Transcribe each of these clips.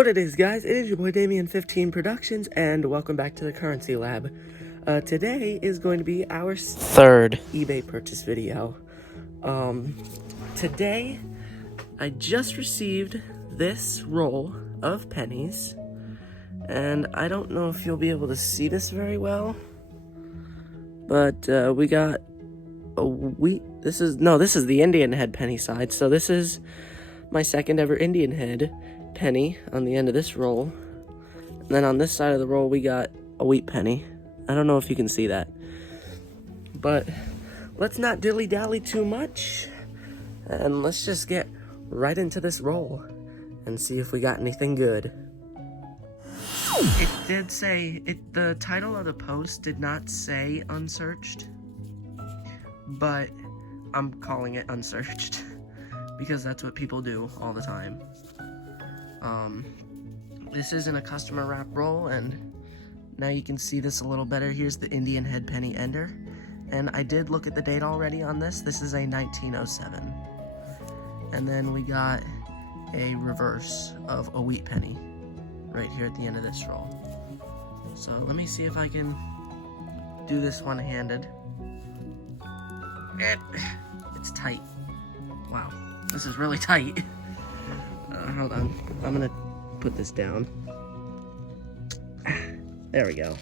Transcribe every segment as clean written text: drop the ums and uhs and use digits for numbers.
What it is, guys, it is your boy Damien15 Productions, and welcome back to the Currency Lab. Today is going to be our third eBay purchase video. Today, I just received this roll of pennies, and I don't know if you'll be able to see this very well, but we got this is the Indian head penny side, so this is my second ever Indian head penny on the end of this roll. And then on this side of the roll we got a wheat penny. I don't know if you can see that, but let's not dilly-dally too much and let's just get right into this roll and see if we got anything good. It did say the title of the post did not say Unsearched, but I'm calling it Unsearched because that's what people do all the time. This isn't a customer wrap roll, and now you can see this a little better. Here's the Indian head penny ender, and I did look at the date already on this. This is a 1907. And then we got a reverse of a wheat penny right here at the end of this roll. So let me see if I can do this one-handed. It's tight. Wow, this is really tight. Hold on, I'm gonna put this down. There we go.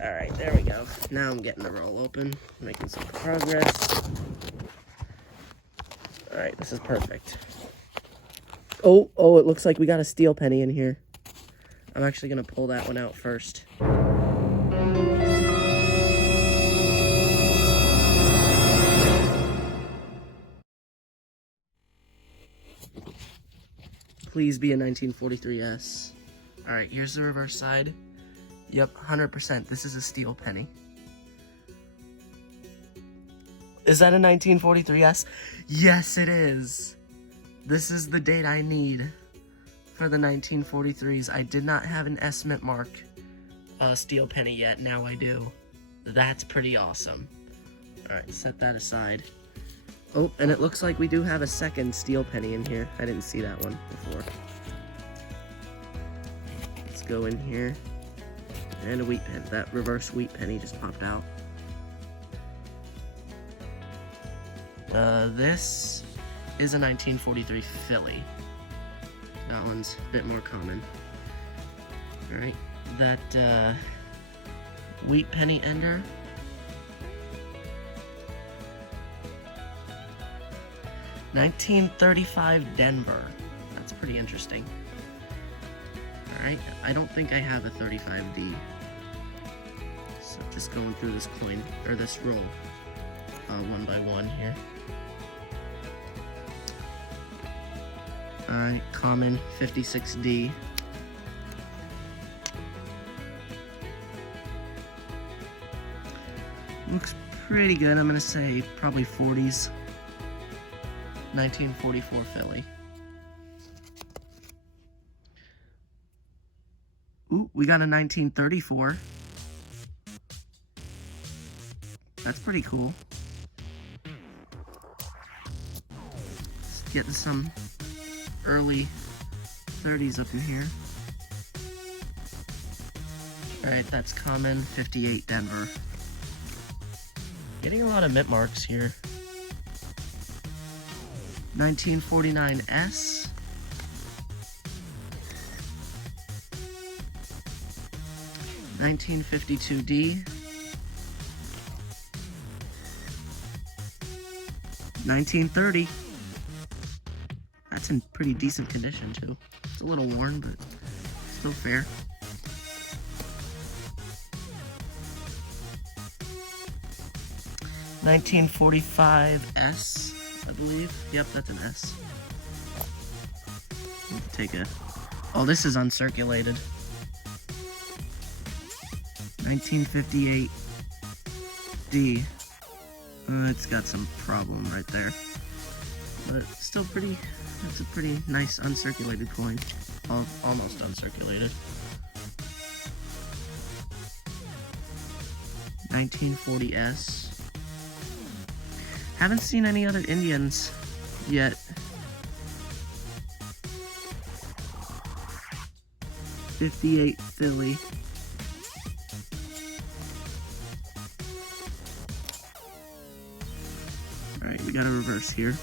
Alright, there we go. Now I'm getting the roll open, making some progress. Alright, this is perfect. Oh, it looks like we got a steel penny in here. I'm actually gonna pull that one out first. Please be a 1943S. Alright, here's the reverse side. Yep, 100%. This is a steel penny. Is that a 1943S? Yes, it is. This is the date I need for the 1943s. I did not have an S mint mark steel penny yet. Now I do. That's pretty awesome. Alright, set that aside. Oh, and it looks like we do have a second steel penny in here. I didn't see that one before. Let's go in here. And a wheat penny. That reverse wheat penny just popped out. This is a 1943 Philly. That one's a bit more common. Alright, that wheat penny ender. $1935 Denver. That's pretty interesting. Alright, I don't think I have a 35D. So just going through this coin, or this roll, one by one here. Alright, common 56D. Looks pretty good. I'm gonna say probably 40s. 1944 Philly. Ooh, we got a 1934. That's pretty cool. Let's get some early 30s up in here. Alright, that's common 58 Denver. Getting a lot of mint marks here. 1949 S. $1952D. 1930. That's in pretty decent condition too. It's a little worn, but still fair. $1945 S. I believe. Yep, that's an S. We'll take a... Oh, this is uncirculated. 1958 D. It's got some problem right there. But still pretty... That's a pretty nice uncirculated coin. Almost uncirculated. 1940 S. Haven't seen any other Indians yet. '58 Philly. Alright, we got a reverse here.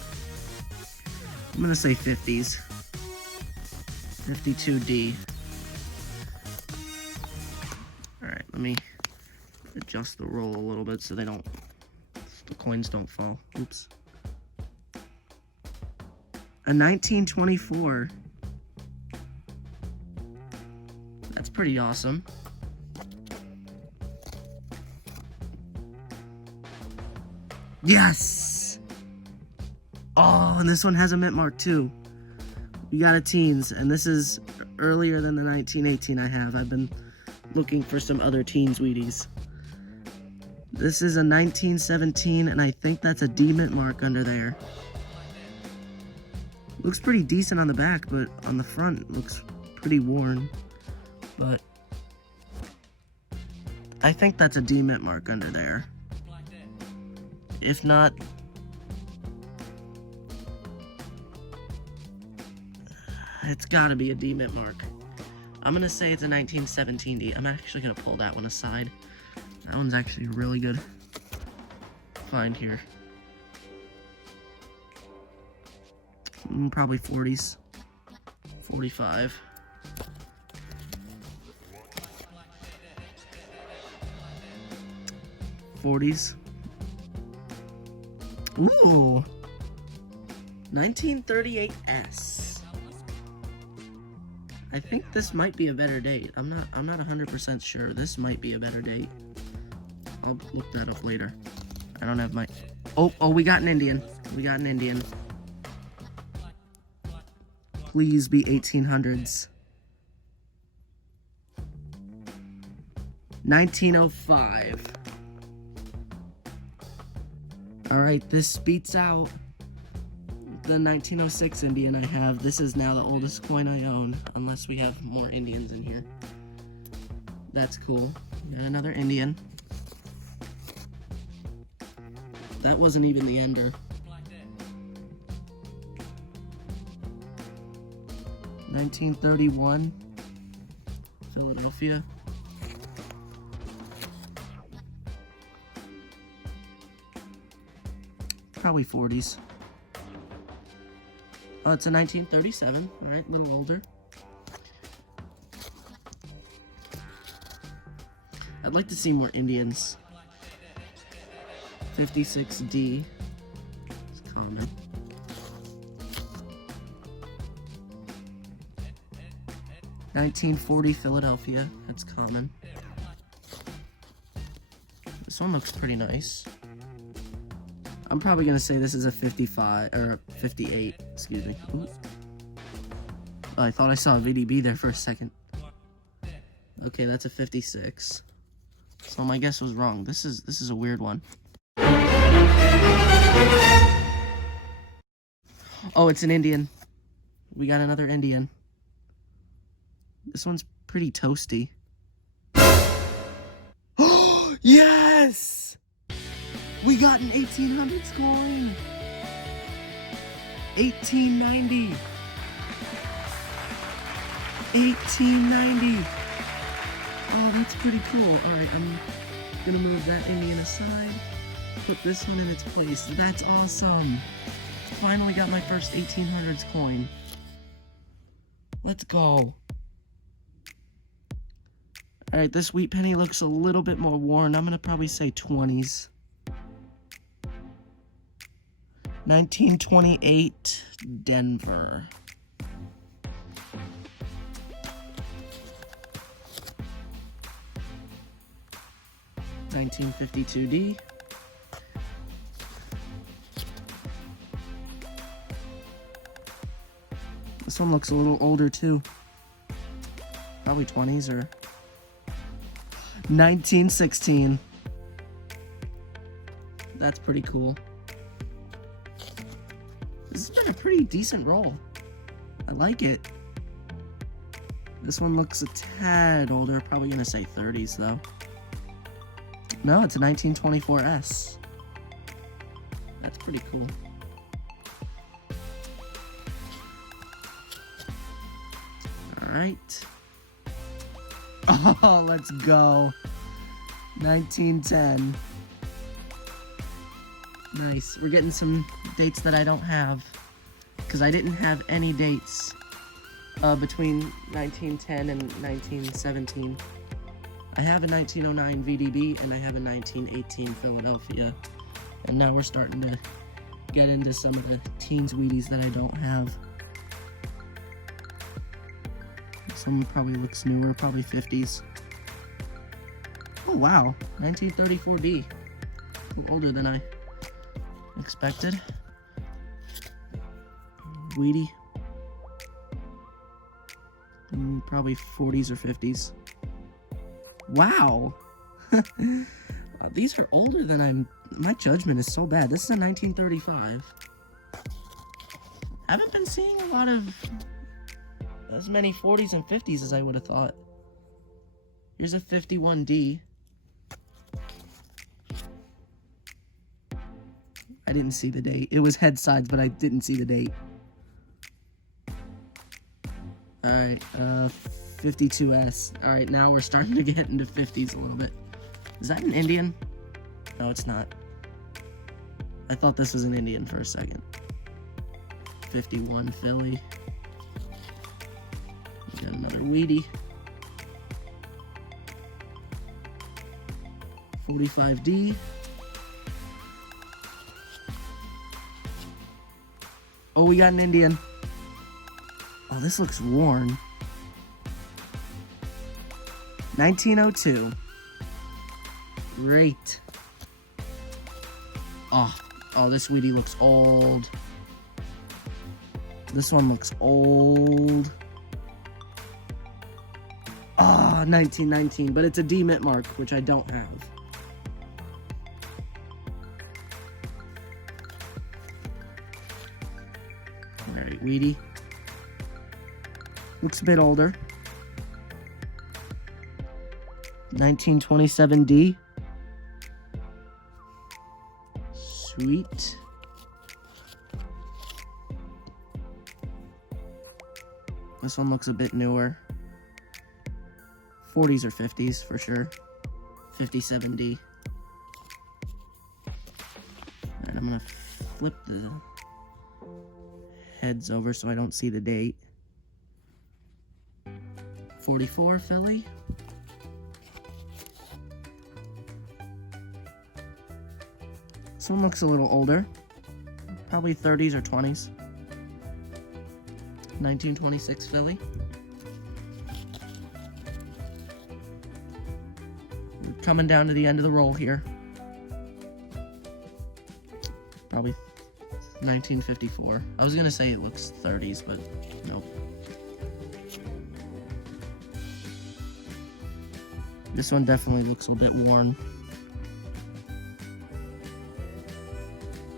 I'm gonna say 50s. 52D. Alright, let me adjust the roll a little bit so the coins don't fall. Oops. A 1924. That's pretty awesome. Yes! Oh, and this one has a mint mark too. We got a teens, and this is earlier than the 1918 I have. I've been looking for some other teens Wheaties. This is a 1917, and I think that's a D mint mark under there. Looks pretty decent on the back, but on the front it looks pretty worn. But I think that's a D mint mark under there. If not, it's gotta be a D mint mark. I'm gonna say it's a 1917 D. I'm actually gonna pull that one aside. That one's actually really good find here. Probably 40s. 45. '40s. Ooh. 1938S. I think this might be a better date. I'm not 100% sure. This might be a better date. I'll look that up later. I don't have my... Oh, we got an Indian. We got an Indian. Please be 1800s. 1905. Alright, this beats out the 1906 Indian I have. This is now the oldest coin I own, unless we have more Indians in here. That's cool. Got another Indian. That wasn't even the ender. 1931, Philadelphia. Probably 40s. Oh, it's a 1937. All right, a little older. I'd like to see more Indians. 56D. It's common. '40 Philadelphia. That's common. This one looks pretty nice. I'm probably gonna say this is a 55 or 58. Excuse me. Ooh. Oh, I thought I saw a VDB there for a second. Okay, that's a 56. So my guess was wrong. This is a weird one. Oh, it's an Indian. We got another Indian. This one's pretty toasty. Oh, yes! We got an 1800s coin. 1890. 1890. Oh, that's pretty cool. Alright, I'm gonna move that Indian aside. Put this one in its place. That's awesome. Finally got my first 1800s coin. Let's go. Alright, this wheat penny looks a little bit more worn. I'm gonna probably say 20s. 1928 Denver. $19.52D. This one looks a little older too. Probably 20s or 1916. That's pretty cool. This has been a pretty decent roll. I like it. This one looks a tad older. Probably gonna say 30s though. No, it's a 1924S. That's pretty cool. Alright. Oh, let's go. 1910. Nice. We're getting some dates that I don't have, because I didn't have any dates between 1910 and 1917. I have a 1909 VDB and I have a 1918 Philadelphia. And now we're starting to get into some of the teens Wheaties that I don't have. Some probably looks newer, probably 50s. Oh wow, 1934D. A little older than I expected. Wheatie. Probably 40s or 50s. Wow! These are older than my judgment is so bad. This is a 1935. Haven't been seeing a lot of as many 40s and 50s as I would have thought. Here's a 51D. I didn't see the date. It was head sides, but I didn't see the date. Alright, 52S. Alright, now we're starting to get into 50s a little bit. Is that an Indian? No, it's not. I thought this was an Indian for a second. 51 Philly. We got another Wheatie. 45D. Oh, we got an Indian. Oh, this looks worn. 1902. Great. Oh, this Wheatie looks old. This one looks old. Ah, 1919, but it's a D mint mark, which I don't have. Alright, Wheatie. Looks a bit older. 1927D. Sweet. This one looks a bit newer. 40s or 50s for sure. 57D. Alright, I'm gonna flip the heads over so I don't see the date. 44 Philly. This one looks a little older. Probably 30s or 20s. 1926 Philly. We're coming down to the end of the roll here. Probably 1954. I was gonna say it looks 30s, but nope. This one definitely looks a bit worn.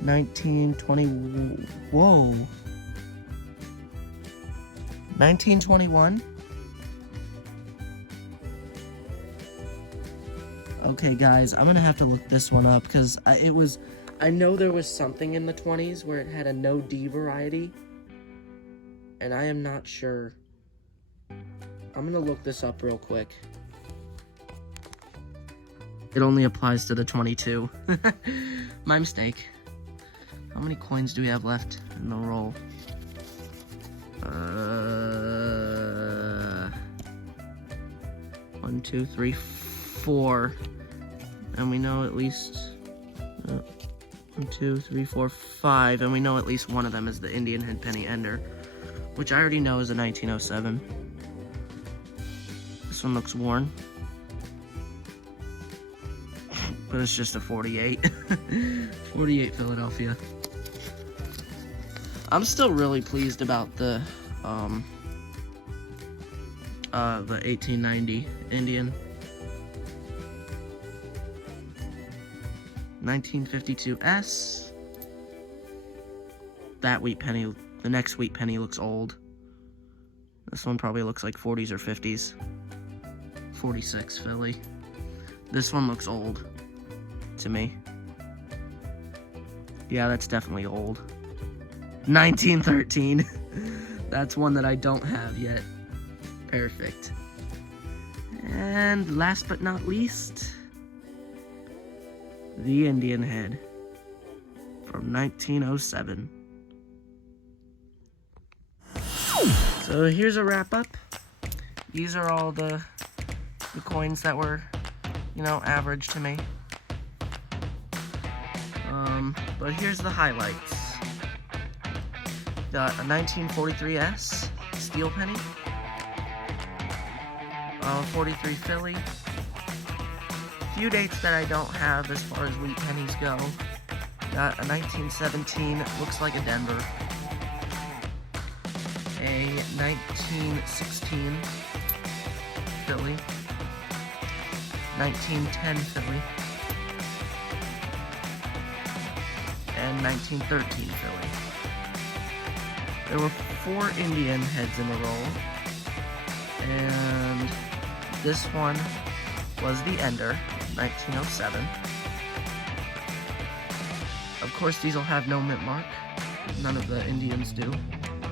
1920. Whoa. 1921. Okay, guys, I'm gonna have to look this one up because I know there was something in the 20s where it had a no D variety, and I am not sure. I'm gonna look this up real quick. It only applies to the 22. My mistake. How many coins do we have left in the roll? 1, 2, 3, 4. And we know at least 1, 2, 3, 4, 5. And we know at least one of them is the Indian Head Penny Ender, which I already know is a 1907. This one looks worn, but it's just a 48. 48 Philadelphia. I'm still really pleased about the 1890 Indian. 1952S. That wheat penny, the next wheat penny looks old. This one probably looks like 40s or 50s. 46 Philly. This one looks old to me. Yeah, that's definitely old. 1913. That's one that I don't have yet. Perfect. And last but not least, the Indian head from 1907. So here's a wrap up. These are all the coins that were, you know, average to me. But here's the highlights. Got a 1943S steel penny, 43 Philly. Few dates that I don't have as far as wheat pennies go. Got a 1917, looks like a Denver. A 1916 Philly. 1910 Philly. And 1913 Philly. There were 4 Indian heads in a row. And this one was the Ender, 1907. Of course, these will have no mint mark. None of the Indians do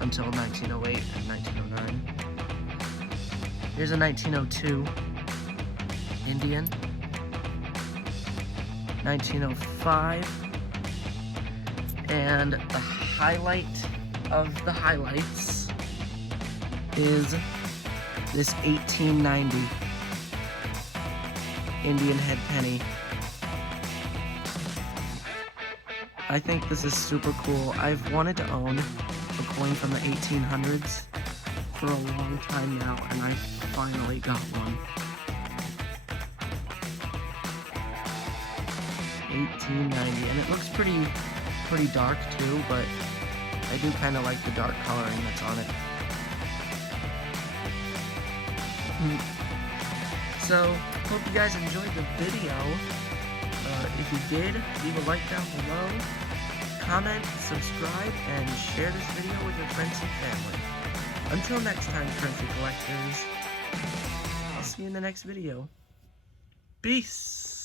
until 1908 and 1909. Here's a 1902 Indian. 1905. And the highlight of the highlights is this 1890 Indian head penny. I think this is super cool. I've wanted to own a coin from the 1800s for a long time now, and I finally got one. 1890, and it looks pretty dark too, but I do kind of like the dark coloring that's on it. So, hope you guys enjoyed the video. If you did, leave a like down below, comment, subscribe, and share this video with your friends and family. Until next time, currency collectors, I'll see you in the next video. Peace!